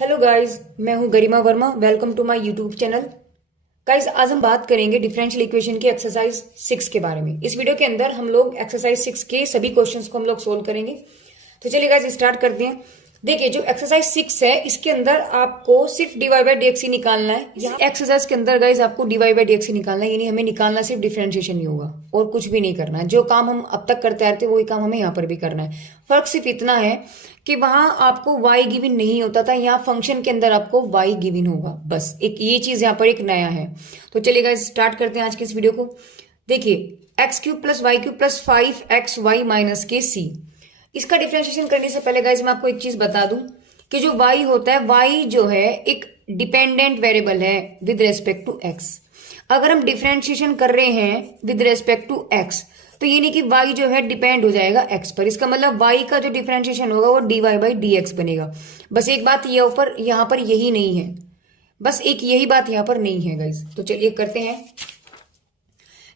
Hello guys, मैं हूं Garima Verma. Welcome to my YouTube channel. Guys, आज हम बात करेंगे डिफरेंशियल इक्वेशन की एक्सरसाइज 6 के बारे में। इस वीडियो के अंदर हम लोग एक्सरसाइज 6 के सभी क्वेश्चंस को हम लोग सोल्व करेंगे। तो चलिए गाइस स्टार्ट करते हैं। देखिए, जो एक्सरसाइज 6 है इसके अंदर आपको सिर्फ डीवाई बाई डीएक्स ही निकालना है। यहाँ एक्सरसाइज के अंदर गाइस आपको डीवाई बाई डीएक्स ही निकालना है, यानी हमें निकालना सिर्फ डिफरेंशिएशन ही होगा और कुछ भी नहीं करना है। जो काम हम अब तक करते आ रहे थे वही काम हमें यहाँ पर भी करना है। फर्क सिर्फ इतना है कि वहां आपको y गिवन नहीं होता था, यहाँ फंक्शन के अंदर आपको y गिवन होगा। बस एक ये चीज यहाँ पर एक नया है। तो चलिए गाइस स्टार्ट करते हैं आज के इस वीडियो को। देखिए, x cube plus y cube plus 5xy minus k c, इसका डिफरेंशिएशन करने से पहले गाइस मैं आपको एक चीज बता दूं कि जो y होता है, y जो है एक डिपेंडेंट वेरिएबल है विद रेस्पेक्ट टू x। अगर हम डिफरेंशिएशन कर रहे हैं विद रेस्पेक्ट टू x तो ये नहीं कि y जो है डिपेंड हो जाएगा x पर। इसका मतलब y का जो डिफरेंशिएशन होगा वो dy बाई dx बनेगा। बस एक बात ये ऊपर यहाँ पर यही नहीं है, बस एक यही बात यहाँ पर नहीं है गाइस। तो चलिए करते हैं।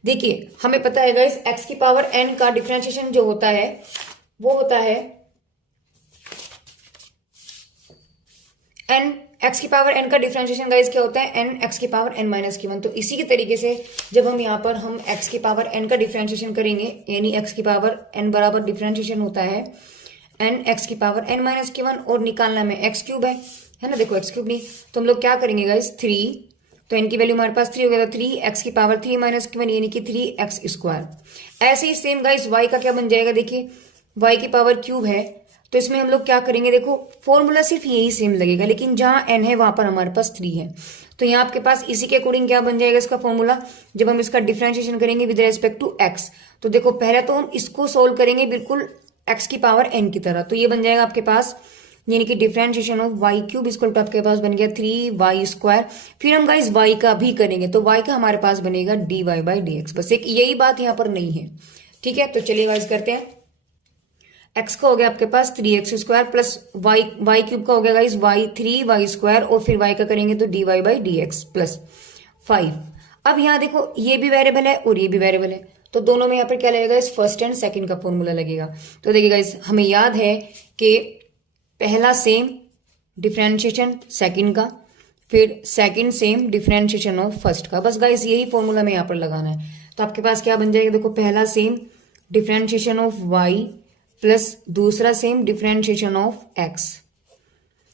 देखिए, हमें पता है गाइस x की पावर n का डिफरेंशिएशन जो होता है वो होता है n। x की पावर n का डिफरेंशिएशन गाइस क्या होता है? n x की पावर n माइनस की 1। तो इसी के तरीके से जब हम यहाँ पर हम x की पावर n का डिफरेंशिएशन करेंगे, यानी x की पावर n बराबर डिफरेंशिएशन होता है n x की पावर n माइनस की 1 और निकालना में x क्यूब है ना। देखो x क्यूब नहीं तो हम लोग क्या करेंगे गाइस 3, तो n की वैल्यू हमारे पास 3 हो गया, तो 3x की पावर 3 माइनस की 1 यानी कि 3x स्क्वायर। ऐसे ही सेम गाइस y का क्या बन जाएगा? देखिए y की पावर क्यूब है तो इसमें हम लोग क्या करेंगे, देखो फॉर्मूला सिर्फ यही सेम लगेगा, लेकिन जहां n है वहां पर हमारे पास 3 है। तो यहाँ आपके पास इसी के अकॉर्डिंग क्या बन जाएगा इसका फॉर्मूला, जब हम इसका डिफरेंशिएशन करेंगे विद रेस्पेक्ट टू x। तो देखो पहले तो हम इसको सोल्व करेंगे बिल्कुल x की पावर n की तरह। तो ये बन जाएगा आपके पास, यानी कि differentiation of y cube equal to आपके पास बन गया 3y स्क्वायर। फिर हम गाइस y का भी करेंगे तो y का हमारे पास बनेगा dy बाई dx। बस एक यही बात यहाँ पर नहीं है, ठीक है। तो चलिए गाइस करते हैं। x का हो गया आपके पास 3x square plus y cube का हो गया गाइस 3y स्क्वायर और फिर y का करेंगे तो dy बाई dx प्लस 5। अब यहाँ देखो ये भी वेरिएबल है और ये भी वेरिएबल है, तो दोनों में यहाँ पर क्या लगेगा? इस फर्स्ट एंड सेकंड का फॉर्मूला लगेगा। तो देखिए गाइस, हमें याद है कि पहला सेम डिफरेंशिएशन सेकंड का, फिर second same differentiation of first का। बस गाइस यही फॉर्मूला में यहाँ पर लगाना है। तो आपके पास क्या बन जाएगा? देखो पहला same differentiation of y plus दूसरा same differentiation of x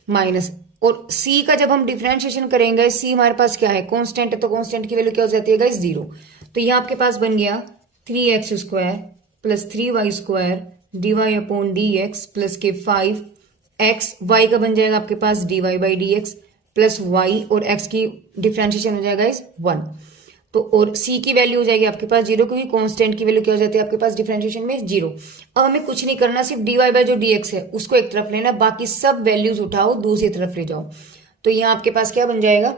minus, और c का जब हम डिफरेंशिएशन करेंगे, c हमारे पास क्या है? कांस्टेंट है, तो कांस्टेंट की वैल्यू क्या हो जाती है गाइस? 0। तो यहाँ आपके पास बन गया 3x square plus 3y square dy upon dx plus के 5x, y का बन जाएगा आपके पास dy by dx plus y और x की डिफरेंशिएशन हो जाएगा इस 1। तो और c की वैल्यू हो जाएगी आपके पास 0, क्योंकि कांस्टेंट की वैल्यू क्या हो जाती है आपके पास डिफरेंशिएशन में? 0। अब हमें कुछ नहीं करना, सिर्फ dy बाई जो dx है उसको एक तरफ लेना, बाकी सब वैल्यूज उठाओ दूसरी तरफ ले जाओ। तो यहाँ आपके पास क्या बन जाएगा?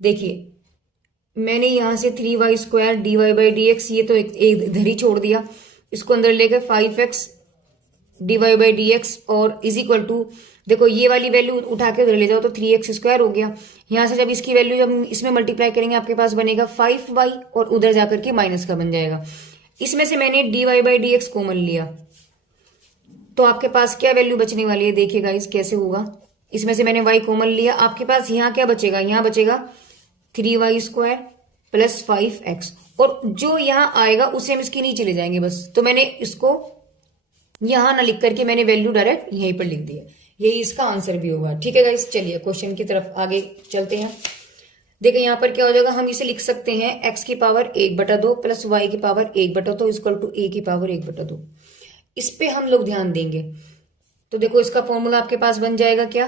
देखिए मैंने यहां से 3y square dy by dx ये तो एक इधर ही छोड़ दिया, इसको अंदर लेकर 5x dy बाई dx और इज इक्वल टू, देखो ये वाली वैल्यू उठा के उधर ले जाओ तो 3x स्क्वायर हो गया। यहां से जब इसकी वैल्यू जब इसमें मल्टीप्लाई करेंगे आपके पास बनेगा 5y और उधर जाकर के माइनस का बन जाएगा। इसमें से मैंने dy बाई dx कॉमन लिया तो आपके पास क्या वैल्यू बचने वाली है? देखिए गाइस कैसे होगा। इसमें से मैंने y कॉमन लिया, आपके पास यहाँ क्या बचेगा? यहाँ बचेगा 3y स्क्वायर प्लस 5x, और जो यहाँ आएगा उसे हम इसके नीचे ले जाएंगे बस। तो मैंने इसको यहां ना लिख करके मैंने वैल्यू डायरेक्ट यहीं पर लिख दिया, यही इसका आंसर भी होगा। ठीक है गाइस, चलिए क्वेश्चन की तरफ आगे चलते हैं। देखिए यहाँ पर क्या हो जाएगा, हम इसे लिख सकते हैं x की पावर 1/2 प्लस y की पावर 1/2 इक्वल टू a की पावर 1/2। इस पे हम लोग ध्यान देंगे। तो देखो इसका फॉर्मूला आपके पास बन जाएगा क्या?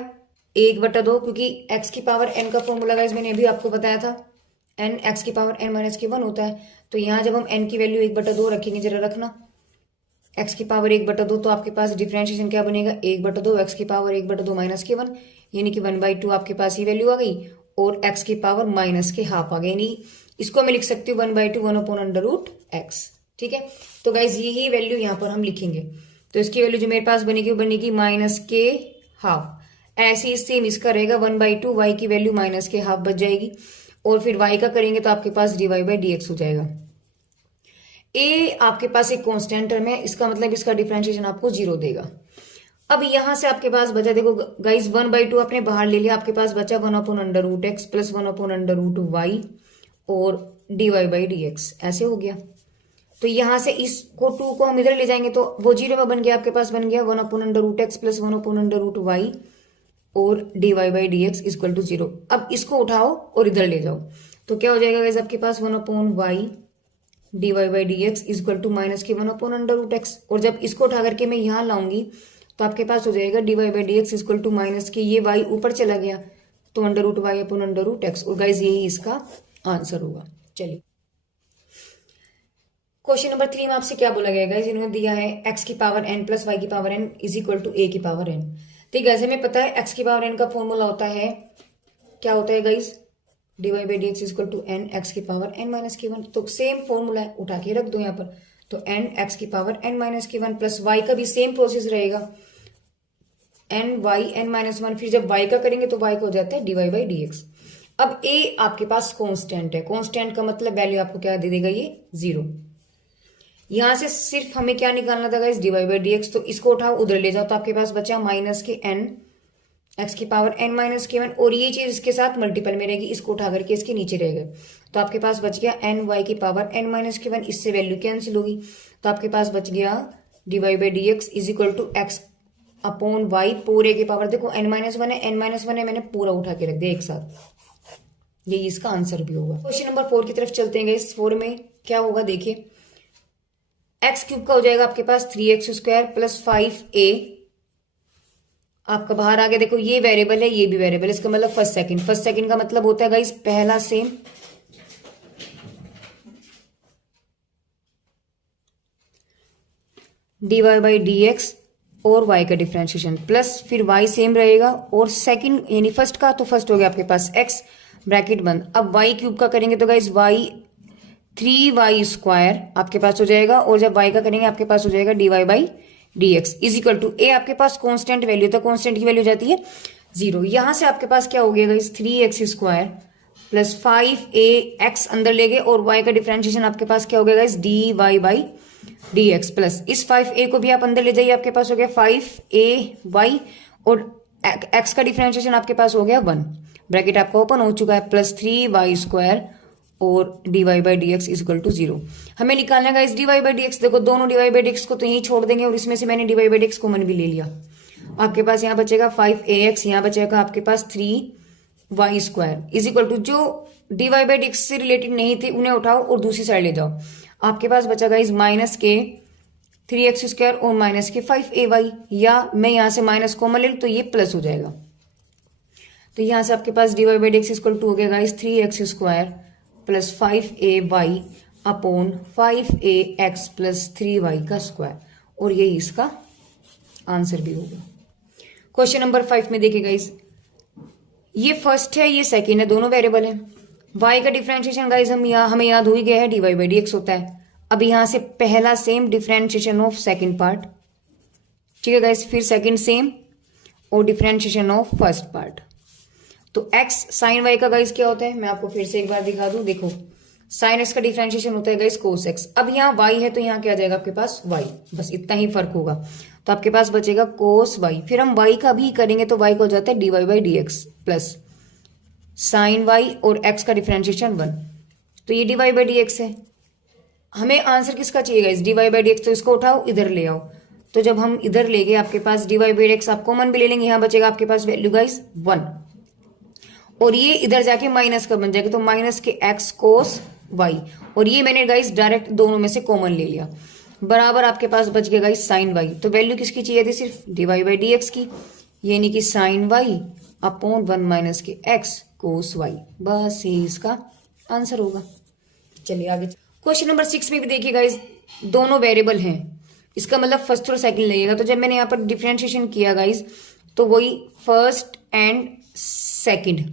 1/2, क्योंकि x की पावर n का फॉर्मूला गाइस मैंने अभी आपको बताया था, n x की पावर n माइनस की 1 होता है। तो यहाँ जब हम n की वैल्यू 1/2 रखेंगे, जरा रखना, x की पावर 1/2 तो आपके पास डिफरेंशिएशन क्या बनेगा? 1/2 x की पावर 1/2 माइनस के 1, यानी कि 1/2 आपके पास ये वैल्यू आ गई, और x की पावर माइनस के हाफ आ गई, यानी इसको मैं लिख सकती हूँ 1/2 1 अपॉन अंडर रूट x। ठीक है, तो गाइज यही वैल्यू यहाँ पर हम लिखेंगे। तो इसकी वैल्यू जो मेरे पास बनेगी वो बनेगी माइनस के हाफ। ऐसे ही सेम इसका रहेगा 1/2, y की वैल्यू माइनस के हाफ बच जाएगी, और फिर y का करेंगे तो आपके पास dy बाई dx हो जाएगा। a आपके पास एक कांस्टेंट टर्म है, इसका मतलब इसका डिफरेंशिएशन आपको 0 देगा। अब यहां से आपके पास बचा, देखो गाइस 1/2 आपने बाहर ले लिया, आपके पास बचा 1/√x प्लस 1/√y और dy/dx, ऐसे हो गया। तो यहां से इसको 2 को हम इधर ले जाएंगे तो वो 0 में बन गया, आपके पास बन गया 1/√x प्लस 1/√y और dy/dx इक्वल टू 0। अब इसको उठाओ और इधर ले जाओ तो क्या हो जाएगा गाइस, आपके पास 1/y dy/dx equal to minus के 1/√x। और जब इसको उठा करके मैं यहां लाऊंगी तो आपके पास हो जाएगा dy/dx इक्वल टू माइनस के, ये y ऊपर चला गया तो √y/√x। और गाइस यही इसका आंसर होगा। चलिए क्वेश्चन नंबर 3 में आपसे क्या बोला गया गाइस, इन्होंने दिया है x की पावर n प्लस y की power n is equal to a की पावर n। ठीक है, हमें पता है x की पावर n का फॉर्मूला होता है, क्या होता है guys, dy/dx equal to n x की पावर n माइनस की 1। तो सेम फॉर्मूला है, उठा के रख दो यहाँ पर। तो n x की पावर n माइनस की 1 प्लस y का भी सेम प्रोसेस रहेगा, n y n माइनस 1। फिर जब y का करेंगे तो y का हो जाता है dy/dx। अब a आपके पास कांस्टेंट है, कांस्टेंट का मतलब वैल्यू आपको क्या दे देगा, ये 0। यहां से सिर्फ हमें क्या निकालना था गाइस, dy/dx। तो इसको उठाओ उधर ले जाओ तो आपके पास बचा माइनस के n x की पावर n माइनस के 1 और ये चीज इसके साथ मल्टीपल में रहेगी, इसको उठा करके इसके नीचे रहेगा। तो आपके पास बच गया n y की पावर n माइनस के 1, इससे वैल्यू कैंसिल होगी तो आपके पास बच गया dy/dx is equal to x upon y पूरे की पावर। देखो n माइनस 1 है, n माइनस 1 है, मैंने पूरा उठा के रख दिया एक साथ, यही इसका आंसर भी होगा। क्वेश्चन नंबर 4 की तरफ चलते हैं गाइस। 4 में क्या होगा देखिए, एक्स क्यूब का हो जाएगा आपके पास 3x² प्लस 5a आपका बाहर आ गया। देखो ये वेरिएबल है, ये भी वेरिएबल है, इसका मतलब फर्स्ट सेकंड का मतलब होता है गाइस पहला सेम dy/dx और y का डिफरेंशिएशन प्लस फिर y सेम रहेगा और सेकंड यानी फर्स्ट का, तो फर्स्ट हो गया आपके पास x ब्रैकेट बंद। अब y क्यूब का करेंगे तो गाइस y 3y² आपके पास हो जाएगा और जब y का करेंगे आपके पास हो जाएगा dy/dx is equal to a आपके पास कांस्टेंट वैल्यू, तो कांस्टेंट की वैल्यू जाती है 0। यहां से आपके पास क्या हो गया गाइस, 3x² प्लस 5ax अंदर ले गए और y का डिफरेंशिएशन आपके पास क्या हो गया गाइस, dy/dx प्लस इस 5a को भी आप अंदर ले जाइए, आपके पास हो गया 5ay और x का डिफरेंशिएशन आपके पास हो गया 1, ब्रैकेट आपका ओपन हो चुका है, प्लस 3y² और dy/dx इज इक्वल टू 0। हमें निकालना है गाइस dy/dx। देखो दोनों dy/dx को तो यही छोड़ देंगे और इसमें से मैंने dy/dx कॉमन भी ले लिया। आपके पास यहाँ बचेगा 5ax, यहाँ बचेगा आपके पास 3y² इज इक्वल टू, जो dy/dx से रिलेटेड नहीं थे उन्हें उठाओ और दूसरी साइड ले जाओ। आपके पास बचा गाइस माइनस के 3x² और माइनस के 5ay, या मैं यहाँ से माइनस कॉमन ले लूँ तो ये प्लस हो जाएगा। तो यहाँ से आपके पास dy/dx इक्वल टू हो गया guys 3x² plus 5ay upon 5ax plus 3y का स्क्वायर, और यही इसका आंसर भी होगा। क्वेश्चन नंबर 5 में देखिए गाइस, ये फर्स्ट है ये सेकंड है, दोनों वेरिएबल है। y का डिफरेंशिएशन गाइस हमें याद हो ही गया है, dy/dx होता है। अब यहां से पहला same differentiation of second part, ठीक है गाइस, फिर सेकंड सेम और डिफरेंशिएशन ऑफ फर्स्ट पार्ट। तो x साइन y का गाइस क्या होता है, मैं आपको फिर से एक बार दिखा दूं। देखो साइन x का डिफरेंशिएशन होता है गाइस कोस x। अब यहाँ y है तो यहाँ क्या आ जाएगा आपके पास y, बस इतना ही फर्क होगा। तो आपके पास बचेगा कोस y, फिर हम y का भी करेंगे तो y का हो जाता है dy/dx प्लस साइन y और x का डिफरेंशिएशन 1, तो ये dy/dx है। हमें आंसर किसका चाहिए गाइस, dy/dx, तो इसको उठाओ इधर ले आओ। तो जब हम इधर ले गए आपके पास dy/dx आप कॉमन भी ले लेंगे, यहाँ बचेगा आपके पास वैल्यू गाइस 1 और ये इधर जाके माइनस का बन जाएगा, तो माइनस के x कोस y, और ये मैंने गाइस डायरेक्ट दोनों में से कॉमन ले लिया, बराबर आपके पास बच गया गाइस साइन y। तो वैल्यू किसकी चाहिए थी, सिर्फ dy/dx की, यानी कि साइन y अपॉन 1 माइनस के x कोस y, बस यही इसका आंसर होगा। चलिए आगे क्वेश्चन नंबर 6 में भी देखिए गाइस, दोनों वेरिएबल हैं, इसका मतलब फर्स्ट और सेकंड लगेगा। तो जब मैंने यहाँ पर डिफरेंशिएशन किया गाइस, तो वही first and second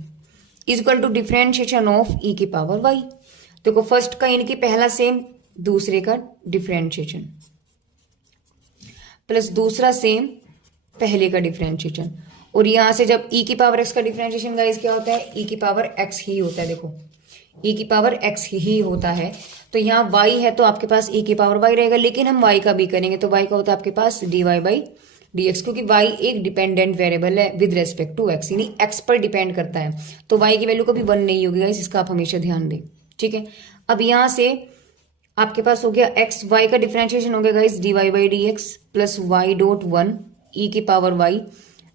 is equal to differentiation of e की पावर y। देखो फर्स्ट का यानी कि पहला सेम, दूसरे का डिफरेंशिएशन प्लस दूसरा सेम पहले का डिफरेंशिएशन, और यहां से जब e की पावर x का डिफरेंशिएशन गाइस क्या होता है, e की पावर x ही होता है। देखो e की पावर x ही होता है, तो यहाँ y है तो आपके पास e की पावर y रहेगा, लेकिन हम y का भी करेंगे तो y का होता है आपके पास dy/ dx, क्योंकि y एक डिपेंडेंट वेरिएबल है विद रेस्पेक्ट टू x, यानी x पर डिपेंड करता है, तो y की वैल्यू कभी 1 नहीं होगी गाइस, इसका आप हमेशा ध्यान दें। ठीक है, अब यहां से आपके पास हो गया x, y का डिफरेंशिएशन हो गया guys dy by D x plus y dot 1 e की power y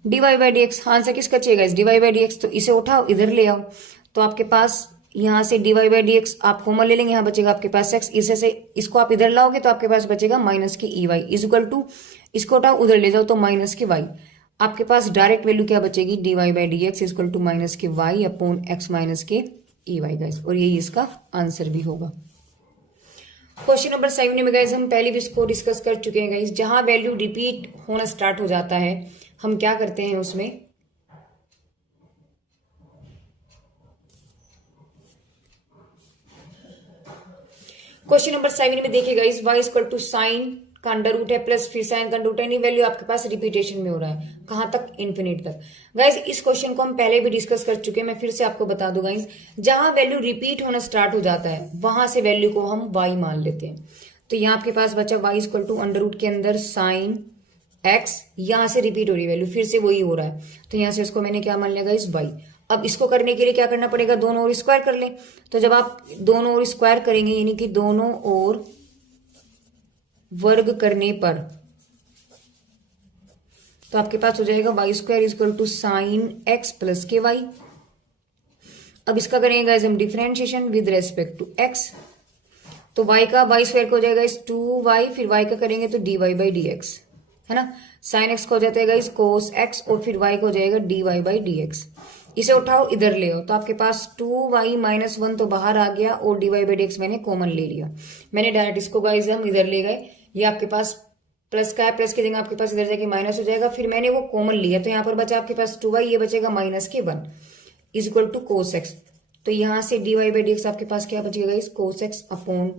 dy by D x. Answer किसका चाहिए guys, dy by D x, तो इसे उठाओ इधर ले आओ, तो आपके पास यहाँ से dy बाई डी एक्स आप कॉमन ले लेंगे, यहाँ बचेगा आपके पास x, इसे से इसको आप इधर लाओगे तो आपके पास बचेगा माइनस की e y is equal to, इसको उठाओ उधर ले जाओ तो माइनस की y, आपके पास डायरेक्ट वैल्यू क्या बचेगी, dy by D x is equal to minus की y अपॉन x माइनस के ई वाई गाइस, और यही इसका आंसर भी होगा। क्वेश्चन नंबर 7 में गाइस हम पहले भी इसको डिस्कस कर चुके हैं गाइस, जहां वैल्यू रिपीट होना स्टार्ट हो जाता है हम क्या करते हैं उसमें, क्वेश्चन नंबर 7 में देखिए guys y equal to sine का अंडर रूट है प्लस फिर साइन का अंडर रूट है, नहीं वैल्यू आपके पास रिपीटेशन में हो रहा है, कहां तक, इन्फिनिट तक। गाइस इस क्वेश्चन को हम पहले भी डिस्कस कर चुके हैं, मैं फिर से आपको बता दूं गाइस, जहां वैल्यू रिपीट होना स्टार्ट हो जाता है वहां से वैल्यू को हम y मान लेते हैं। तो यहाँ आपके पास बचा y equal to under root के अंदर साइन x, यहां से रिपीट हो रही है वैल्यू, फिर से वही हो रहा है, तो यहां से इसको मैंने क्या मान लिया गाइस y। अब इसको करने के लिए क्या करना पड़ेगा, दोनों ओर स्क्वायर कर ले, तो जब आप दोनों ओर स्क्वायर करेंगे यानी कि दोनों ओर वर्ग करने पर, तो आपके पास हो जाएगा y square is equal to sine x plus के वाई। अब इसका करेंगे गाइस हम differentiation with respect to x, तो y का वाई स्क्वायर का हो जाएगा इस 2y, फिर y का करेंगे तो dy बाई डी एक्स, है ना, साइन x का हो जाता है इस कोस x, और फिर y का हो जाएगा dy बाई डी एक्स। इसे उठाओ इधर ले आओ, तो आपके पास 2y माइनस 1 तो बाहर आ गया और dy बाई डी एक्स मैंने कॉमन ले लिया, मैंने डायरेक्ट इसको गाइस हम इधर ले गए, ये आपके पास प्लस का है, प्लस की जगह आपके पास इधर जाके माइनस हो जाएगा, फिर मैंने वो कॉमन लिया तो यहाँ पर बचा आपके पास 2y, ये बचेगा माइनस के 1 is equal to cos x, तो यहाँ से dy बाई डी एक्स आपके पास क्या बचेगा इस cos x upon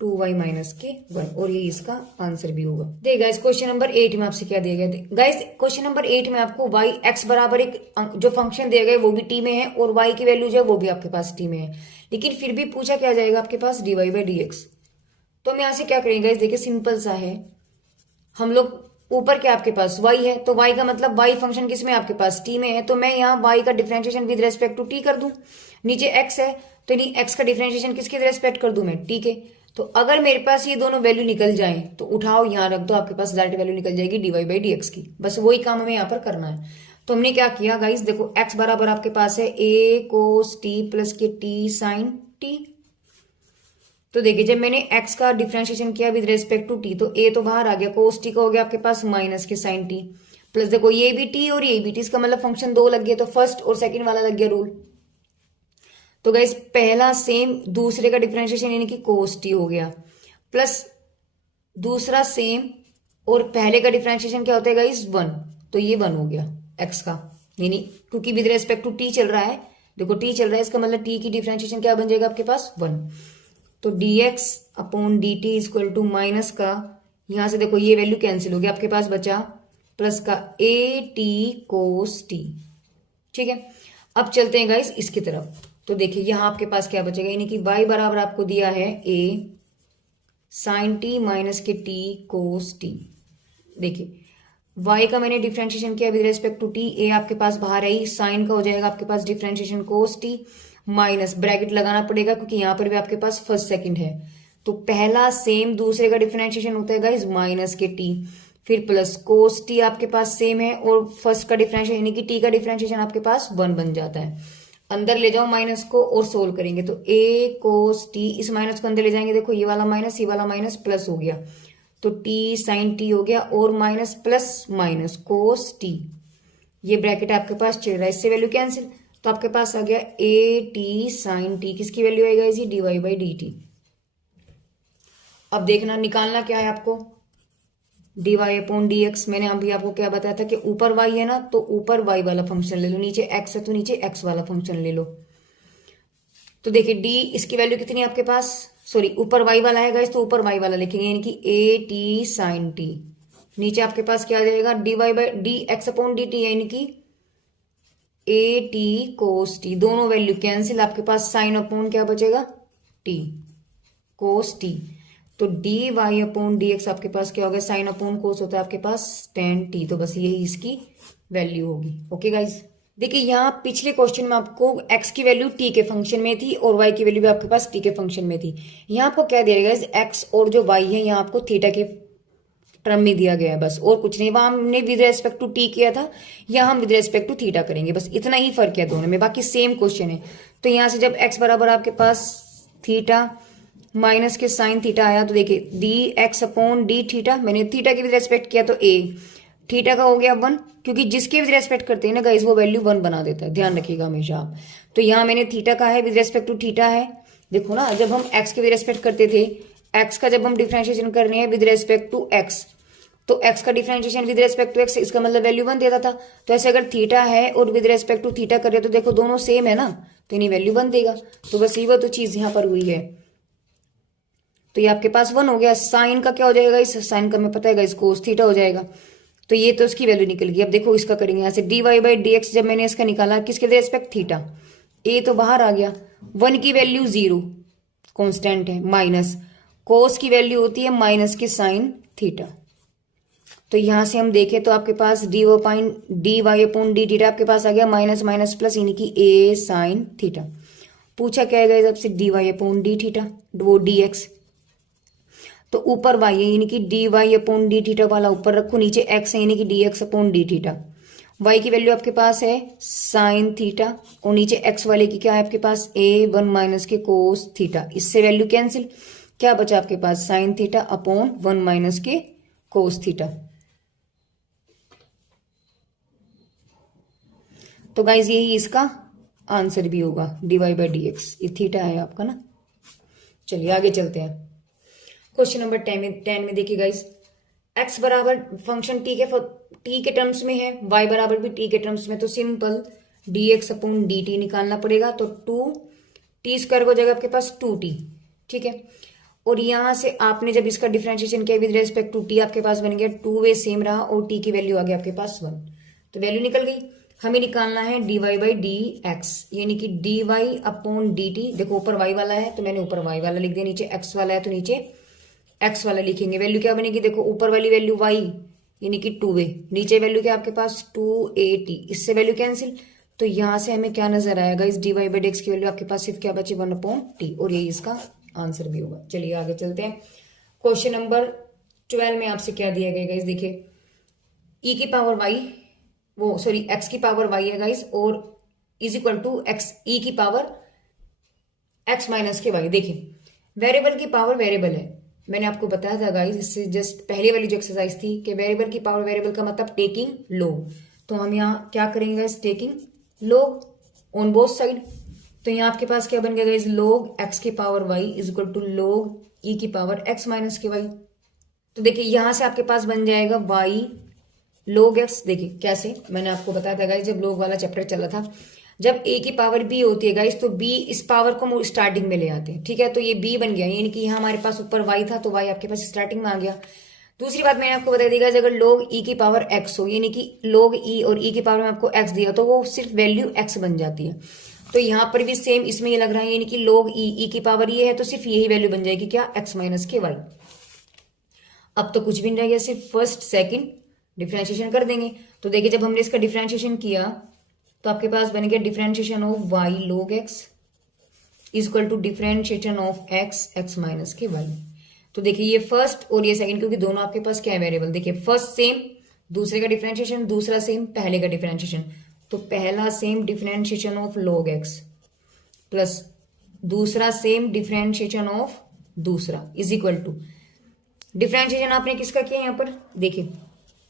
2y minus के 1, और ये इसका आंसर भी होगा। देखिए गाइस क्वेश्चन नंबर 8 में आपसे क्या दिया गया, गाइस क्वेश्चन नंबर 8 में आपको y x बराबर एक जो फंक्शन दिया गया वो भी t में है और y की वैल्यू जो है वो भी आपके पास t में है, लेकिन फिर भी पूछा क्या जाएगा आपके पास dy बाई डी एक्स। तो हम यहाँ से क्या करेंगे गाइस, देखिए सिंपल सा है, हम लोग ऊपर क्या आपके पास y है, तो y का मतलब y फंक्शन किस में आपके पास t में है, तो मैं यहाँ y का differentiation with respect to t कर दूं, नीचे x है तो नहीं x का डिफरेंशिएशन किसके रेस्पेक्ट कर दूं मैं, t के। तो अगर मेरे पास ये दोनों वैल्यू निकल जाएं तो उठाओ यहाँ रख दो, आपके पास डायरेक्ट वैल्यू निकल जाएगी dy बाई डी एक्स की, बस वही काम हमें यहाँ पर करना है। तो हमने क्या किया गाइस, देखो x बराबर आपके पास है a कोस t प्लस के t साइन t, तो देखिए जब मैंने x का डिफरेंशिएशन किया विद रेस्पेक्ट टू t, तो a तो बाहर आ गया, कोस t का हो गया आपके पास माइनस के साइन t, प्लस देखो ये भी t और ये भी t, इसका मतलब फंक्शन दो लग गया, तो फर्स्ट और सेकंड वाला लग गया रूल। तो गाइस पहला सेम दूसरे का डिफरेंशिएशन यानी कि कोस t हो गया, प्लस दूसरा सेम और पहले का डिफरेंशिएशन क्या होता है गाइस 1, तो ये 1 हो गया x का, यानी क्योंकि विद रेस्पेक्ट टू t चल रहा है, देखो t चल रहा है इसका मतलब t की डिफरेंशिएशन क्या बन जाएगा आपके पास 1, तो dx upon dt is equal to minus का, यहां से देखो ये वैल्यू कैंसिल हो गया, आपके पास बचा प्लस का a t कोस t। ठीक है, अब चलते हैं गाइस इसकी तरफ, तो देखिए यहां आपके पास क्या बचेगा, यानी कि y बराबर आपको दिया है a साइन t माइनस के t कोस t। देखिए y का मैंने डिफरेंशिएशन किया with respect to t, a आपके पास बाहर आई, साइन का हो जाएगा आपके पास डिफरेंशिएशन कोस t, माइनस ब्रैकेट लगाना पड़ेगा क्योंकि यहां पर भी आपके पास फर्स्ट सेकंड है, तो पहला सेम दूसरे का डिफरेंशिएशन होता है गाइस माइनस के t, फिर प्लस कोस t आपके पास सेम है और फर्स्ट का डिफरेंशिएशन यानी कि t का डिफरेंशिएशन आपके पास 1 बन जाता है, अंदर ले जाओ माइनस को और सोल्व करेंगे, तो a कोस t, इस माइनस को अंदर ले जाएंगे, देखो ये वाला माइनस प्लस हो गया, तो t साइन t हो गया और minus plus minus cos t, ये ब्रैकेट आपके पास चल रहा है, इससे वैल्यू कैंसिल, तो आपके पास आ गया a t साइन t, किसकी वैल्यू आएगा इसी dy बाई डी टी। अब देखना निकालना क्या है आपको, dy अपॉन डी एक्स, मैंने अभी आपको क्या बताया था कि ऊपर y है ना तो ऊपर y वाला फंक्शन ले लो, नीचे x है तो नीचे x वाला फंक्शन ले लो। तो देखिए d इसकी वैल्यू कितनी है आपके पास, सॉरी ऊपर y वाला है गाइस तो ऊपर y वाला लिखेंगे, यानी कि a t साइन t, नीचे आपके पास क्या आ जाएगा dy by D x upon d t, यानी कि ए टी कोस टी, दोनों वैल्यू कैंसिल, आपके पास साइन अपॉन क्या बचेगा टी कोस टी, तो d Y upon d x आपके पास क्या हो गया, साइन अपॉन कोस होता है आपके पास टेन टी, तो बस यही इसकी वैल्यू होगी। ओके गाइज, देखिए यहाँ पिछले क्वेश्चन में आपको x की वैल्यू t के फंक्शन में थी और y की वैल्यू भी आपके पास t के फंक्शन में थी। यहाँ आपको क्या दिया गया, x और जो y है यहाँ आपको थीटा के टर्म में दिया गया है, बस और कुछ नहीं। वहां हमने विद रेस्पेक्ट टू t किया था, यहाँ हम विद रेस्पेक्ट टू थीटा करेंगे, बस इतना ही फर्क है दोनों में, बाकी सेम क्वेश्चन है। तो यहाँ से जब x बराबर आपके पास थीटा माइनस के साइन थीटा आया, तो देखिए D x upon D theta, मैंने थीटा की विद रेस्पेक्ट किया तो a थीटा का हो गया 1, क्योंकि जिसके विद रेस्पेक्ट करते हैं ना गाइस वो वैल्यू 1 बना देता है, ध्यान रखिएगा हमेशा आप। तो यहाँ मैंने थीटा का है विद रेस्पेक्ट टू थीटा है। देखो ना, जब हम x के विद रेस्पेक्ट करते थे, x का जब हम डिफरेंशिएशन कर रहे हैं विद रेस्पेक्ट टू x, तो x का differentiation with respect to x, इसका मतलब वैल्यू 1 देता था। तो ऐसे अगर थीटा है और विद रेस्पेक्ट टू थीटा कर रहे हैं, तो देखो दोनों सेम है ना, तो इन्हीं वैल्यू 1 देगा। तो बस ये वो तो चीज यहाँ पर हुई है, तो ये आपके पास 1 हो गया। साइन का क्या हो जाएगा, इस साइन का हमें पता है गाइस कोस थीटा हो जाएगा, तो ये तो इसकी वैल्यू निकल गई। अब देखो इसका करेंगे यहाँ से d y by D x, जब मैंने इसका निकाला किसके रेस्पेक्ट थीटा, ए तो बाहर आ गया, 1 की वैल्यू 0 कांस्टेंट है, माइनस कोस की वैल्यू होती है माइनस के साइन थीटा। तो यहां से हम देखें तो आपके पास D Y upon D theta आपके पास आ गया माइनस माइनस प्लस, यानी कि ए साइन थीटा। पूछा क्या है सबसे, d Y upon D theta, वो डी एक्स, तो ऊपर y है यानी कि d Y upon D theta वाला ऊपर रखो, नीचे x है यानी कि d x upon D theta. y की वैल्यू आपके पास है साइन थीटा और नीचे x वाले की क्या है आपके पास a1 माइनस के कोस थीटा, इससे वैल्यू कैंसिल, क्या बचा आपके पास साइन थीटा अपॉन 1 माइनस के कोस थीटा। तो गाइज यही इसका आंसर भी होगा, d y by D x, ये थीटा है आपका ना। चलिए आगे चलते हैं, क्वेश्चन नंबर 10 में देखिए गाइस, x बराबर फंक्शन t के टर्म्स में है, y बराबर भी t के टर्म्स में, तो सिंपल dx अपॉन dt निकालना पड़ेगा। तो 2t स्क्वायर हो जाएगा आपके पास 2t, ठीक है। और यहां से आपने जब इसका डिफरेंशिएशन किया विद रेस्पेक्ट टू t, आपके पास बन गया 2 सेम रहा और t की वैल्यू आ गई आपके पास 1, तो वैल्यू निकल गई। हमें निकालना है dy बाई डी एक्स, यानी कि dy अपॉन dt। देखो ऊपर y वाला है तो मैंने ऊपर y वाला लिख दिया, नीचे x वाला है तो नीचे x वाला लिखेंगे। वैल्यू क्या बनेगी, देखो ऊपर वाली वैल्यू y यानी कि 2a, नीचे वैल्यू क्या आपके पास 2at, इससे वैल्यू कैंसिल। तो यहां से हमें क्या नजर आएगा, इस dy बाई dx की वैल्यू आपके पास सिर्फ क्या बची 1 अपॉन टी, और यही इसका आंसर भी होगा। चलिए आगे चलते हैं, क्वेश्चन नंबर 12 में आपसे क्या दिया गया गाइस, देखिए e की पावर y, वो सॉरी x की पावर y है गाइस, और is equal to x e की पावर x माइनस के y। देखिए वेरिएबल की पावर वेरिएबल है, मैंने आपको बताया था गाइस, इससे जस्ट पहले वाली जो एक्सरसाइज थी कि वेरिएबल की पावर वेरिएबल का मतलब टेकिंग लॉग। तो हम यहाँ क्या करेंगे guys, taking log on both side. तो यहाँ आपके पास क्या बन गया गाइस, लॉग x की power y is equal to log e की पावर x माइनस के y। तो देखिए यहां से आपके पास बन जाएगा y log x। देखिए कैसे, मैंने आपको बताया था गाइस जब log वाला चैप्टर चला था, जब a की पावर b होती है गाइस, तो b इस पावर को हम स्टार्टिंग में ले आते हैं, ठीक है। तो ये b बन गया, यानी कि यहाँ हमारे पास ऊपर y था तो y आपके पास स्टार्टिंग में आ गया। दूसरी बात मैंने आपको बता दी गाइस, अगर log e की पावर x हो, यानी कि log e और e की पावर में आपको x दिया, तो वो सिर्फ वैल्यू x बन जाती है। तो यहाँ पर भी सेम इसमें ये लग रहा है, यानी कि log e की पावर ये है तो सिर्फ यही वैल्यू बन जाएगी क्या, x माइनस के y। अब तो कुछ भी नहीं रह गया, सिर्फ फर्स्ट सेकंड डिफरेंशिएशन कर देंगे। तो देखिए जब हमने इसका डिफरेंशिएशन किया तो आपके पास बन गया differentiation of y log x is equal to differentiation of x minus के y। तो देखिए ये फर्स्ट और ये सेकंड, क्योंकि दोनों आपके पास क्या है वेरिएबल, देखिए फर्स्ट सेम दूसरे का डिफरेंशिएशन, दूसरा सेम पहले का डिफरेंशिएशन। तो पहला same differentiation of log x plus दूसरा सेम डिफरेंशिएशन ऑफ दूसरा इज इक्वल टू डिफरेंशिएशन आपने किसका किया यहाँ पर, देखिए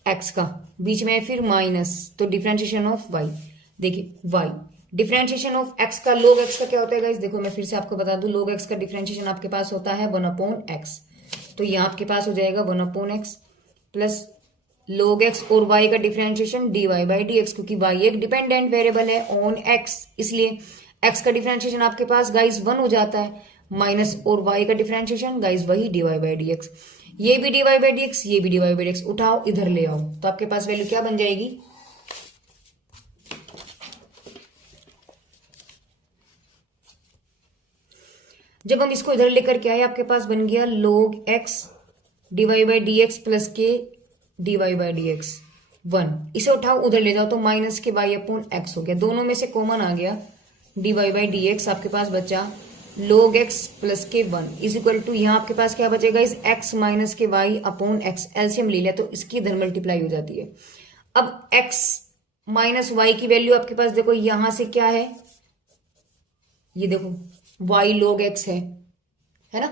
x का, बीच में फिर माइनस, तो डिफरेंशिएशन ऑफ y। देखिए y डिफरेंशिएशन ऑफ x का log x का क्या होता है गाइस, देखो मैं फिर से आपको बता दूं, log x का डिफरेंशिएशन आपके पास होता है 1 अपॉन x। तो यहाँ आपके पास हो जाएगा 1 upon x plus log x और y का डिफरेंशिएशन dy बाई dx, क्योंकि y एक डिपेंडेंट वेरिएबल है ऑन x, इसलिए x का डिफरेंशिएशन आपके पास गाइस 1 हो जाता है, माइनस और y का डिफरेंशिएशन गाइस वही dy बाई dx। ये भी dy बाई dx, ये भी dy बाई dx, उठाओ इधर ले आओ, तो आपके पास वैल्यू क्या बन जाएगी, जब हम इसको इधर लेकर के आए आपके पास बन गया log x d y by D x plus K d y by D x 1। इसे उठाओ उधर ले जाओ तो माइनस के y अपॉन एक्स हो गया, दोनों में से कॉमन आ गया डिवाई बाई डी एक्स, आपके पास बचा log x प्लस के 1 इज इक्वल टू यहाँ आपके पास क्या बचेगा इस x माइनस के y अपॉन एक्स, एलसीएम ले लिया तो इसकी इधर मल्टीप्लाई हो जाती है। अब x माइनस वाई की वैल्यू आपके पास देखो यहां से क्या है, ये देखो y log x है ना।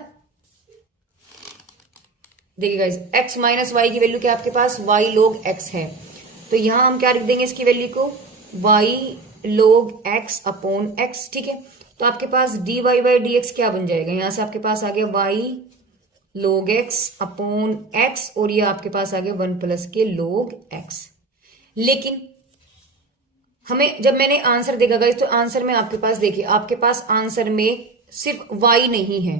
देखिए गाइस x माइनस वाई की वैल्यू क्या आपके पास y log x है, तो यहां हम क्या लिख देंगे इसकी वैल्यू को y log x upon x, ठीक है। तो आपके पास dy बाई डी एक्स क्या बन जाएगा, यहां से आपके पास आ गया y log x upon x और ये आपके पास आ गया 1 प्लस के log x। लेकिन हमें जब मैंने आंसर देखा गाइस तो आंसर में आपके पास देखिए आपके पास आंसर में सिर्फ y नहीं है,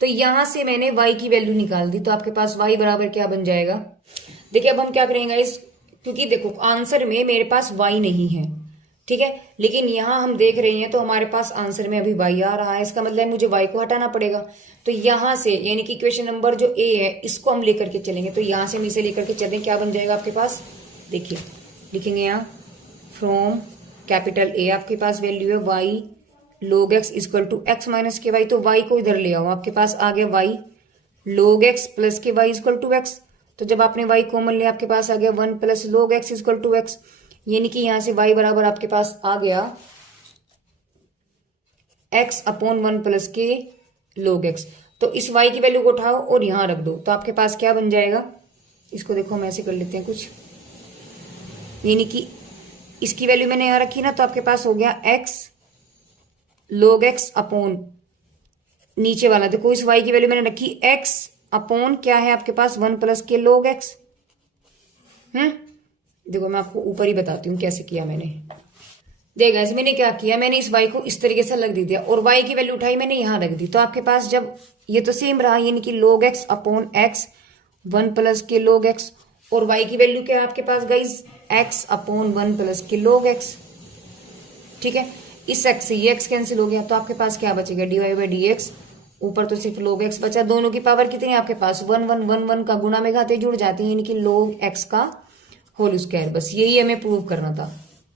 तो यहां से मैंने y की वैल्यू निकाल दी, तो आपके पास y बराबर क्या बन जाएगा। देखिए अब हम क्या करेंगे गाइस, क्योंकि देखो आंसर में मेरे पास y नहीं है, ठीक है, लेकिन यहां हम देख रहे हैं तो हमारे पास आंसर में अभी y आ रहा है, इसका मतलब मुझे y को हटाना पड़ेगा। तो यहां से यानी कि इक्वेशन नंबर जो a है इसको हम लेकर के चलेंगे, तो यहां से हम इसे लेकर के चलें, क्या बन जाएगा आपके पास, देखिए लिखेंगे यहाँ फ्रॉम कैपिटल A आपके पास वैल्यू है y log x equal to x minus के y, तो y को इधर ले आओ, आपके पास आ गया y log x प्लस के y इक्वल टू एक्स। तो जब आपने y कॉमन लिया आपके पास आ गया 1 plus log x equal to x, यानी कि यहां से y बराबर आपके पास आ गया x अपॉन 1 प्लस के log x। तो इस y की वैल्यू को उठाओ और यहां रख दो, तो आपके पास क्या बन जाएगा, इसको देखो हम ऐसे कर लेते हैं कुछ, यानी कि इसकी वैल्यू मैंने यहां रखी ना, तो आपके पास हो गया x log x अपॉन नीचे वाला देखो इस y की वैल्यू मैंने रखी x अपॉन क्या है आपके पास 1 प्लस के log x। देखो मैं आपको ऊपर ही बताती हूँ कैसे किया मैंने। देखा ऐसे मैंने क्या किया, मैंने इस y को इस तरीके से लग दिया और y की वैल्यू उठाई मैंने यहां रख दी, तो आपके पास जब ये तो सेम रहा यानी कि log x upon x 1 plus के log x, और y की वैल्यू क्या है आपके पास गाइज x अपॉन 1 प्लस के log x, ठीक है। इस x से ये x कैंसिल हो गया, तो आपके पास क्या बचेगा dy बाई डी एक्स, ऊपर तो सिर्फ log x बचा, दोनों की पावर कितनी है आपके पास 1 1 1 1 का गुणा में घाते जुड़ जाते हैं, यानी कि log x का होल स्क्वायर। बस यही हमें प्रूव करना था,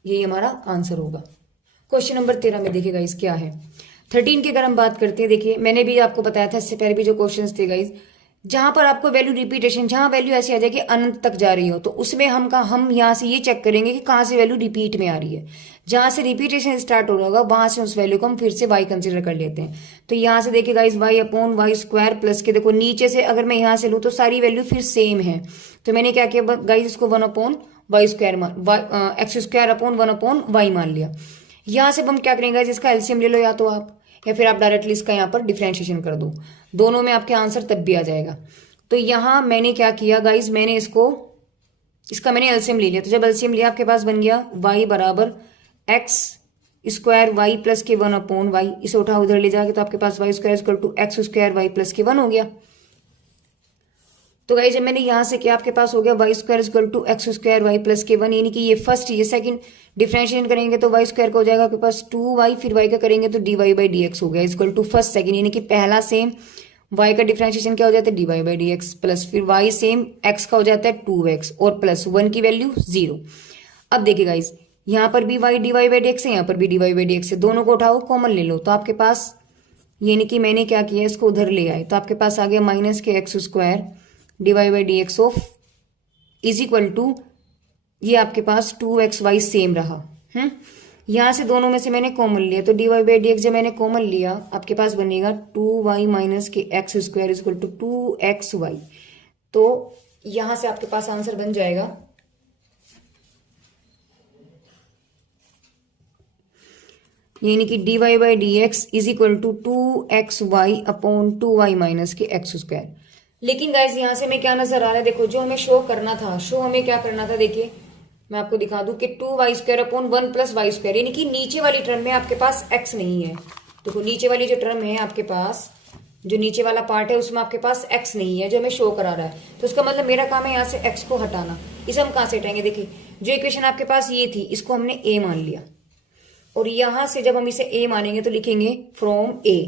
यही हमारा आंसर होगा। क्वेश्चन नंबर 13 में देखिए गाइज क्या है, 13 की अगर हम बात करते हैं, देखिए मैंने भी आपको बताया था इससे पहले भी जो क्वेश्चंस थे गाइज, जहां पर आपको वैल्यू रिपीटेशन, जहां वैल्यू ऐसी आ जाए कि अनंत तक जा रही हो, तो उसमें हम यहाँ से ये चेक करेंगे कि कहाँ से वैल्यू रिपीट में आ रही है। जहां से रिपीटेशन स्टार्ट हो रहा होगा वहां से उस वैल्यू को हम फिर से y कंसिडर कर लेते हैं। तो यहाँ से देखिए guys y upon y square plus के देखो नीचे से अगर मैं यहाँ से लूँ तो सारी वैल्यू फिर सेम है, तो मैंने क्या किया गाइज इसको 1 upon y square x square upon 1 upon y मान लिया। यहाँ से हम क्या करेंगे, इसका एलसीएम ले लो या तो आप, या फिर आप डायरेक्टली इसका यहाँ पर डिफ्रेंशिएशन कर दो, दोनों में आपके आंसर तब भी आ जाएगा। तो यहाँ मैंने क्या किया गाइज, मैंने इसका मैंने एलसीएम ले लिया, तो जब एलसीएम लिया आपके पास बन गया y बराबर एक्स स्क्वायर वाई प्लस के 1 अपॉन वाई, इसे उठा उधर ले जाके तो आपके पास Y square equal to x square Y plus के 1 हो गया। तो गाइज जब मैंने यहां से किया आपके पास हो गया y square equal to x square Y plus के 1, यानी कि ये फर्स्ट, ये सेकंड डिफरेंशिएशन करेंगे तो वाई स्क्वायर का हो जाएगा आपके पास 2y, फिर y का करेंगे तो dy बाई डी एक्स हो गया इक्वल टू फर्स्ट सेकंड, यानी कि पहला सेम y का डिफरेंशिएशन क्या हो जाता है dy by D x plus फिर y सेम x का हो जाता है 2x और प्लस 1 की वैल्यू 0। अब देखिए गाइज यहाँ पर भी y dy by D x है, यहाँ पर भी dy बाई डी एक्स है, दोनों को उठाओ कॉमन ले लो, तो आपके पास यानी कि मैंने क्या किया इसको उधर ले आए, तो आपके पास आ गया माइनस के x square dy by D x of is equal to ये आपके पास 2xy सेम रहा। यहां से दोनों में से मैंने कॉमन लिया, तो dy बाई डी एक्स जब मैंने कॉमन लिया आपके पास बनेगा 2y माइनस के x square is equal to 2xy। तो यहां से आपके पास आंसर बन जाएगा यानी कि dy by D x is equal to 2xy upon 2y minus के एक्स स्क्वायर। लेकिन गाइज यहां से हमें क्या नजर आ रहा है, देखो जो हमें शो करना था, हमें क्या करना था, देखिए मैं आपको दिखा दूं कि 2y square upon 1 plus y square, यानी कि नीचे वाली टर्म में आपके पास x नहीं है। देखो नीचे वाली जो टर्म है आपके पास, जो नीचे वाला पार्ट है उसमें आपके पास x नहीं है जो हमें शो करा रहा है, तो उसका मतलब मेरा काम है यहाँ से x को हटाना। इसे हम कहाँ से हटाएंगे, देखिए जो इक्वेशन आपके पास ये थी इसको हमने a मान लिया, और यहां से जब हम इसे a मानेंगे तो लिखेंगे फ्रॉम a,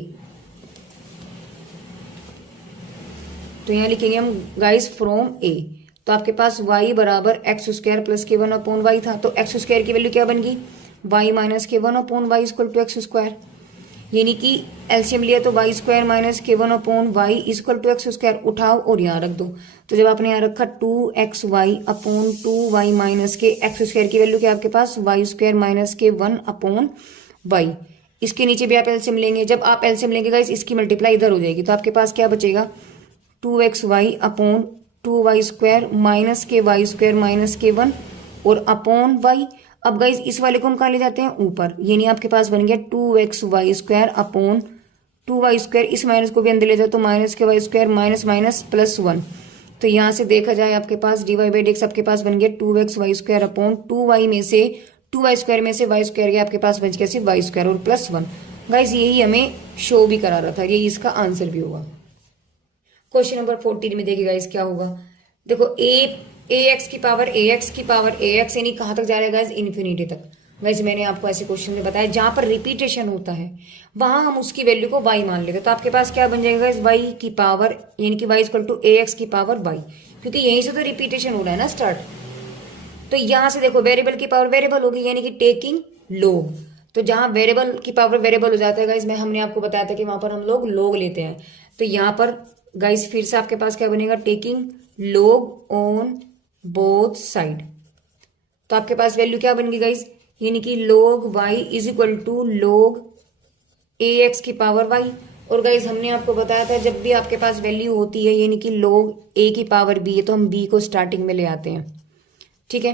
तो यहाँ लिखेंगे हम गाइस फ्रॉम ए। तो आपके पास y बराबर एक्स स्क्वायर प्लस के वन अपॉन वाई था, तो एक्स स्क्वायर की वैल्यू क्या बन गई, y माइनस के one upon y equal to x square, यानी कि एलसीएम लिया तो वाई स्क्वायर माइनस के one upon y equal to x square, उठाओ और यहाँ रख दो। तो जब आपने यहाँ रखा 2xy अपॉन 2y माइनस के एक्स स्क्वायर की वैल्यू क्या आपके पास वाई स्क्वायर माइनस के वन अपॉन वाई, इसके नीचे भी आप एलसीएम लेंगे। जब आप एलसीएम लेंगे गाइस इसकी मल्टीप्लाई इधर हो जाएगी, तो आपके पास क्या बचेगा 2xy upon 2y square minus के वाई स्क्वायर माइनस के वन और अपॉन वाई। अब गाइज इस वाले को हम कहाँ ले जाते हैं ऊपर, यानी आपके पास बन गया 2xy square upon 2y square, इस माइनस को भी अंदर ले जाओ तो माइनस के y square minus minus plus one. तो यहाँ से देखा जाए आपके पास dy/dx आपके पास बन गया 2xy स्क्वायर अपॉन 2y में से 2y स्क्वायर में से वाई स्क्वायर गया, आपके पास बच गया सिर्फ वाई स्क्वायर और प्लस वन। गाइज यही हमें शो भी करा रहा था, यही इसका आंसर भी होगा। क्वेश्चन नंबर 14 में देखिए गाइज क्या होगा, देखो एक्स की पावर एक्स यानी कहाँ तक जा रहा है गाइज इन्फिनिटी तक। वैसे मैंने आपको ऐसे क्वेश्चन में बताया जहां पर रिपीटेशन होता है वहां हम उसकी वैल्यू को y मान लेते हैं। तो आपके पास क्या बन जाएगा गाइज y की पावर यानी कि y इक्वल टू ax की पावर y, क्योंकि यहीं से तो रिपीटेशन हो रहा है ना स्टार्ट। तो यहां से देखो वेरिएबल की पावर वेरिएबल होगी यानी कि टेकिंग लोग, तो जहां वेरिएबल की पावर वेरिएबल हो जाता है गाइज, मैं हमने आपको बताया था कि वहां पर हम लोग लेते हैं। तो यहाँ पर गाइज फिर से आपके पास क्या बनेगा टेकिंग लोग ऑन बोथ साइड। तो आपके पास वैल्यू क्या बन गई गाइज, यानी कि log y is equal to log ax की पावर y। और गाइज हमने आपको बताया था जब भी आपके पास वैल्यू होती है यानी कि log a की पावर b है तो हम b को स्टार्टिंग में ले आते हैं, ठीक है।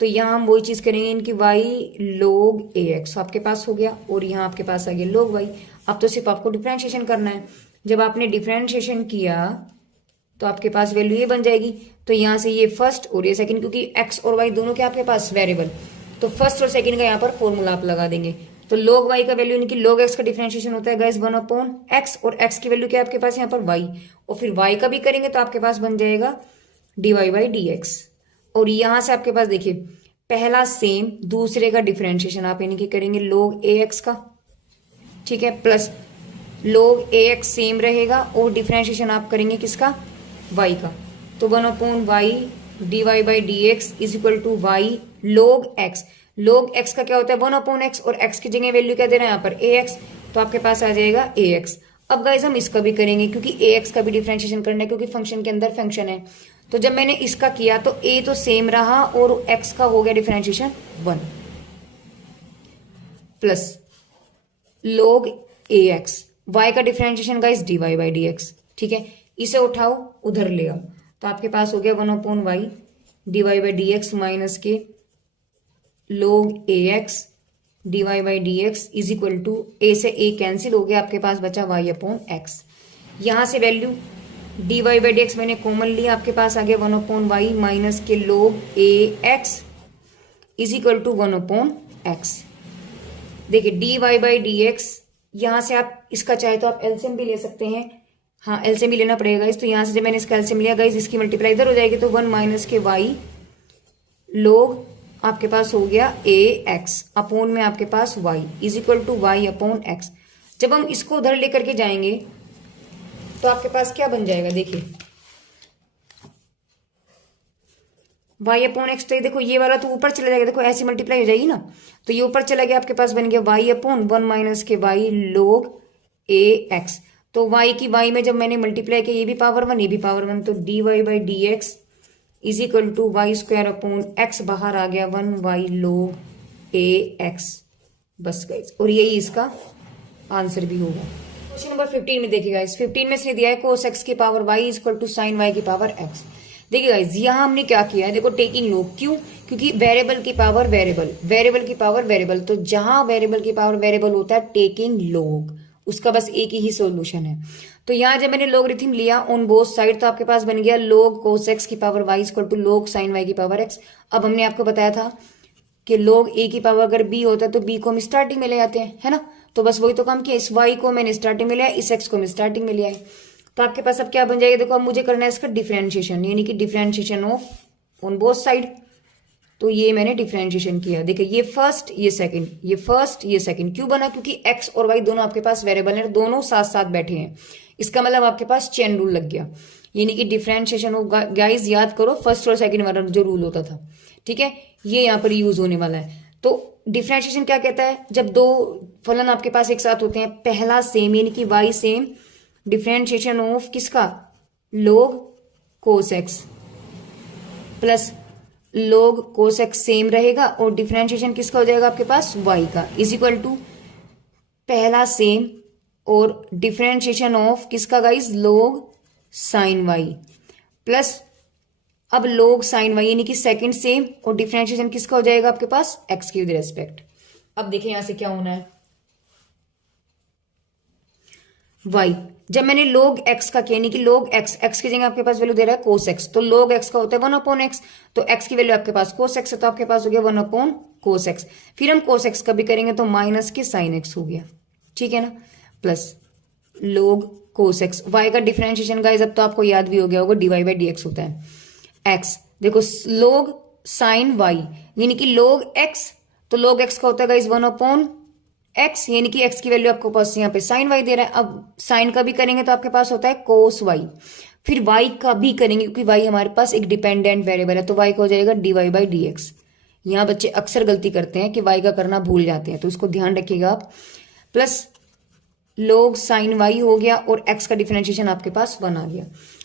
तो यहाँ हम वही चीज करेंगे, इनकी y log ax आपके पास हो गया और यहाँ आपके पास आ गया log y। अब तो सिर्फ आपको डिफरेंशिएशन करना है। जब आपने डिफरेंशिएशन किया तो आपके पास वैल्यू ये बन जाएगी। तो यहाँ से ये फर्स्ट और ये सेकंड, क्योंकि x और y दोनों के आपके पास वेरिएबल, तो फर्स्ट और सेकंड का यहाँ पर फॉर्मूला आप लगा देंगे। तो log y का वैल्यू यानी कि log x का डिफरेंशिएशन होता है गाइस 1 अपॉन x, और x की वैल्यू क्या आपके पास यहाँ पर y, और फिर y का भी करेंगे तो आपके पास बन जाएगा dy/dx। और यहाँ से आपके पास देखिए पहला सेम दूसरे का डिफरेंशिएशन आप यानी कि करेंगे log ax का, ठीक है, प्लस log ax सेम रहेगा और डिफरेंशिएशन आप करेंगे किसका y का। तो 1 upon y dy/dx is equal to y log x। log x का क्या होता है 1 अपॉन x, और x की जगह वैल्यू क्या देना है यहाँ पर ax, तो आपके पास आ जाएगा ax। अब गाइज हम इसका भी करेंगे क्योंकि ax का भी डिफरेंशिएशन करना है, क्योंकि फंक्शन के अंदर फंक्शन है। तो जब मैंने इसका किया तो a तो सेम रहा और x का हो गया differentiation 1 plus log ax, y का डिफरेंशिएशन गाइज dy/dx, ठीक है। इसे उठाओ उधर ले आओ तो आपके पास हो गया 1 अपॉन y dy/dx माइनस के log ax dy/dx is equal to a से a कैंसिल हो गया, आपके पास बचा y अपॉन x। यहां से वैल्यू dy/dx मैंने कॉमन लिया, आपके पास आ गया 1 अपॉन y माइनस के log ax is equal to 1 upon x। देखिए dy/dx यहां से आप इसका चाहे तो आप एलसीएम भी ले सकते हैं, हाँ एलसीएम भी लेना पड़ेगा गाइस। तो यहाँ से जब मैंने इसका एलसीएम लिया गाइस इसकी मल्टीप्लाई इधर हो जाएगी, तो 1 माइनस के y लोग आपके पास हो गया ax अपॉन में आपके पास y is equal to y upon x। जब हम इसको उधर लेकर के जाएंगे तो आपके पास क्या बन जाएगा, देखिए y अपॉन x। तो ये देखो ये वाला तो ऊपर चला जाएगा, देखो ऐसी मल्टीप्लाई हो जाएगी ना, तो ये ऊपर चला गया, आपके पास बन गया y अपॉन 1 माइनस के y log ax। तो y की y में जब मैंने मल्टीप्लाई किया ये भी पावर 1 ये भी पावर 1, तो dy/dx is equal to y square upon x, बाहर आ गया 1y log ax, बस गाइस। और यही इसका आंसर भी होगा। क्वेश्चन नंबर 15 में देखिए गाइस, 15 में से दिया है cos x की power y is equal to sine y की पावर x। देखिए गाइस यहाँ हमने क्या किया है, देखो टेकिंग लोग, क्यों, क्योंकि वेरिएबल की पावर वेरिएबल, वेरिएबल की पावर वेरिएबल, तो जहां वेरिएबल की पावर वेरिएबल होता है टेकिंग लोग, उसका बस एक ही सॉल्यूशन है। तो यहाँ जब मैंने लोगरिथम लिया ऑन बोथ साइड तो आपके पास बन गया log cos x की power y equal to log sin y की पावर x। अब हमने आपको बताया था कि log a की पावर अगर b होता है तो b को हम स्टार्टिंग में ले आते हैं, है ना। तो बस वही तो काम किया, इस y को मैंने स्टार्टिंग में लिया, इस x को मैं स्टार्टिंग में लिया है। तो आपके पास अब क्या बन जाएगा, देखो अब मुझे करना है इसका डिफरेंशिएशन, यानी कि differentiation of on both side. तो ये मैंने डिफरेंशिएशन किया, देखिए ये फर्स्ट ये सेकंड, ये फर्स्ट ये सेकंड, क्यों बना, क्योंकि x और y दोनों आपके पास वेरिएबल हैं, दोनों साथ साथ बैठे हैं, इसका मतलब आपके पास चेन रूल लग गया। यानी कि डिफरेंशिएशन ऑफ, गाइस याद करो फर्स्ट और सेकंड वाला जो रूल होता था, ठीक है, ये यहाँ पर यूज होने वाला है। तो डिफरेंशिएशन क्या कहता है, जब दो फलन आपके पास एक साथ होते हैं, पहला सेम यानी कि y सेम, डिफरेंशिएशन ऑफ किसका, log cos x plus log cos x same रहेगा और डिफरेंशिएशन किसका हो जाएगा आपके पास, y का, इज इक्वल टू पहला सेम और डिफरेंशिएशन ऑफ किसका guys, log sin y plus अब log sin y यानी कि सेकंड सेम और डिफरेंशिएशन किसका हो जाएगा आपके पास, x की विद रेस्पेक्ट। अब देखिए यहां से क्या होना है, y जब मैंने log x का किया यानी कि log x की जगह आपके पास वैल्यू दे रहा है cos x, तो log x का होता है 1/x, तो x की वैल्यू आपके पास cos x है, तो आपके पास हो गया 1/cos x। फिर हम cos x का भी करेंगे तो माइनस के sin x हो गया, ठीक है ना, plus log cos x। y का डिफरेंशिएशन गाइस अब तो आपको याद भी हो गया होगा, dy/dx होता है। x देखो log sin y यानी कि log x, तो log x का होता है गाइस 1/x यानी कि x की वैल्यू आपको पास यहाँ पे sin y दे रहा है। अब sin का भी करेंगे तो आपके पास होता है cos y, फिर y का भी करेंगे क्योंकि y हमारे पास एक डिपेंडेंट वेरिएबल है, तो y का हो जाएगा dy/dx। यहाँ बच्चे अक्सर गलती करते हैं कि y का करना भूल जाते हैं, तो उसको ध्यान रखिएगा आप। प्लस log sin y हो गया और x का डिफरेंशिएशन आपके पास 1 आ गया।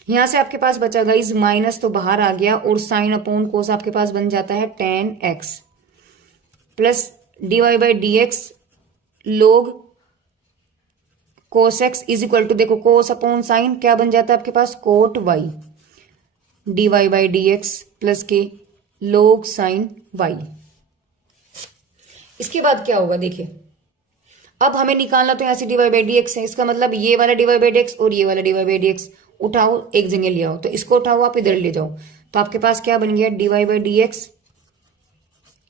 यहां से आपके पास बचा गाइस माइनस तो बाहर आ गया और साइन अपॉन कोस आपके पास बन जाता है tan x plus dy/dx log cos x is equal to, देखो कोस अपॉन साइन क्या बन जाता है आपके पास, cot y dy/dx प्लस के log sin y। इसके बाद क्या होगा देखिए, अब हमें निकालना तो यहां से dy/dx है, इसका मतलब ये वाला dy/dx और ये वाला dy/dx उठाओ एक जगह ले आओ, तो इसको उठाओ आप इधर ले जाओ, तो आपके पास क्या बन गया dy/dx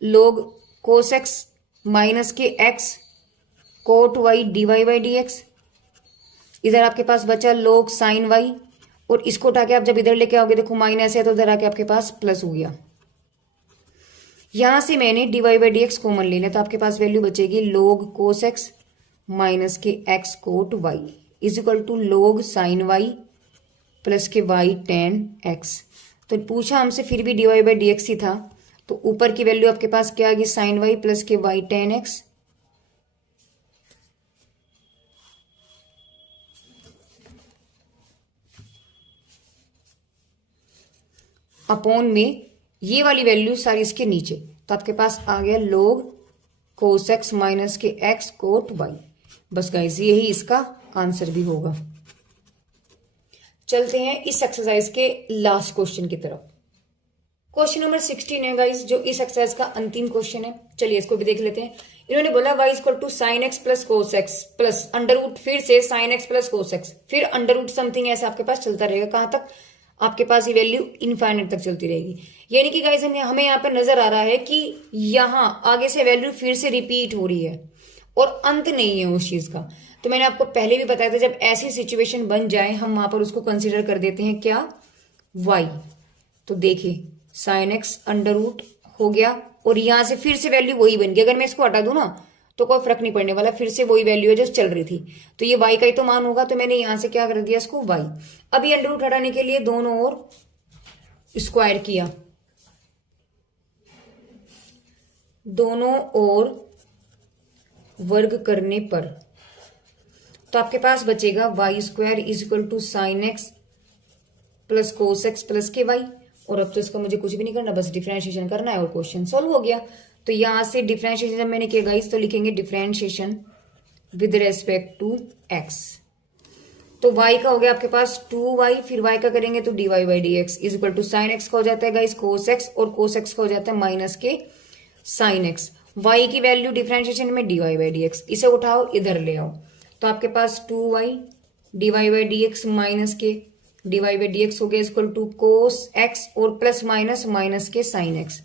log cos x minus के x cot y dy/dx, इधर आपके पास बचा log sin y और इसको उठा के आप जब इधर लेके आओगे देखो माइनस है तो इधर आके आपके पास प्लस हो गया। यहां से मैंने dy/dx कॉमन ले लिया तो आपके पास वैल्यू बचेगी log cos x माइनस के x cot y is equal to log sin y plus के y tan x। तो पूछा हमसे फिर भी dy/dx ही था, तो ऊपर की वैल्यू आपके पास क्या आ गई sin y प्लस के y tan x अपॉन में ये वाली वैल्यू सारी इसके नीचे, तो आपके पास आ गया log cos x माइनस के x cot y। बस गाइस यही इसका आंसर भी होगा। चलते हैं इस एक्सरसाइज के लास्ट क्वेश्चन की तरफ। क्वेश्चन नंबर 16 है गाइस, जो इस एक्सरसाइज का अंतिम क्वेश्चन है। चलिए इसको भी देख लेते हैं। इन्होंने बोला y equal to sine x plus cos x plus under root, फिर से sine x plus cos x, फिर अंडर रूट समथिंग, ऐसा आपके पास चलता रहेगा। कहां तक, आपके पास ये वैल्यू इनफाइनाइट तक चलती रहेगी। यानी कि गाइस हमें यहाँ पे नजर आ रहा है कि यहाँ आगे से वैल्यू फिर से रिपीट हो रही है और अंत नहीं है उस चीज का। तो मैंने आपको पहले भी बताया था जब ऐसी सिचुएशन बन जाए हम वहां पर उसको कंसिडर कर देते हैं क्या, y। तो देखिए साइन एक्स अंडर रूट हो गया और यहां से फिर से वैल्यू वही बन गई। अगर मैं इसको हटा दूं ना तो कोई फर्क नहीं पड़ने वाला, फिर से वही वैल्यू है जो चल रही थी, तो ये y का ही तो मान होगा। तो मैंने यहां से क्या कर दिया इसको y। अभी अंडर रूट हटाने के लिए दोनों ओर स्क्वायर किया, दोनों ओर वर्ग करने पर तो आपके पास बचेगा y square is equal to sine x plus cos x plus के वाई। और अब तो इसका मुझे कुछ भी नहीं करना, बस डिफरेंशिएशन करना है और क्वेश्चन सॉल्व हो गया। तो यहां से डिफरेंशिएशन जब मैंने किया गाइस तो लिखेंगे differentiation with respect to x. तो y का हो गया आपके पास 2y, फिर y का करेंगे तो dy/dx is equal to sine x का हो जाता है गाइस कोस एक्स और कोस एक्स का हो जाता है माइनस के साइन एक्स। y की वैल्यू डिफरेंशिएशन में dy/dx, इसे उठाओ इधर ले आओ तो आपके पास 2y dy/dx माइनस के dy/dx हो गया इक्वल टू कोस एक्स और प्लस माइनस माइनस के साइन एक्स।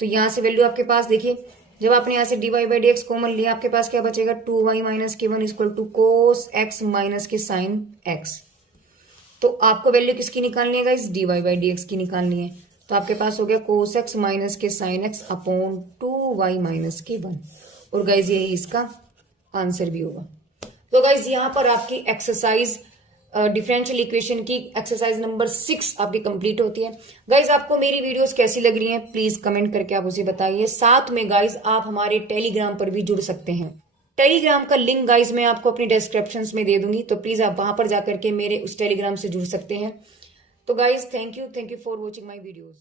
तो यहां से वैल्यू आपके पास देखिए जब आपने यहां से dy/dx कॉमन लिया आपके पास क्या बचेगा 2y माइनस के 1 equal to cos x minus के साइन एक्स। तो आपको वैल्यू किसकी निकालनी है गाइस, dy/dx की निकालनी है। तो आपके पास हो गया कोस एक्स माइनस के sine x upon 2y minus के 1 और गाइस यही इसका आंसर भी होगा। तो गाइज यहाँ पर आपकी एक्सरसाइज डिफरेंशियल इक्वेशन की एक्सरसाइज नंबर 6 आपकी कंप्लीट होती है। गाइज आपको मेरी वीडियोस कैसी लग रही हैं प्लीज कमेंट करके आप उसे बताइए। साथ में गाइज आप हमारे टेलीग्राम पर भी जुड़ सकते हैं। टेलीग्राम का लिंक गाइज मैं आपको अपनी डिस्क्रिप्शन में दे दूंगी, तो प्लीज आप वहां पर जाकर के मेरे उस टेलीग्राम से जुड़ सकते हैं। तो guys thank you for watching my videos.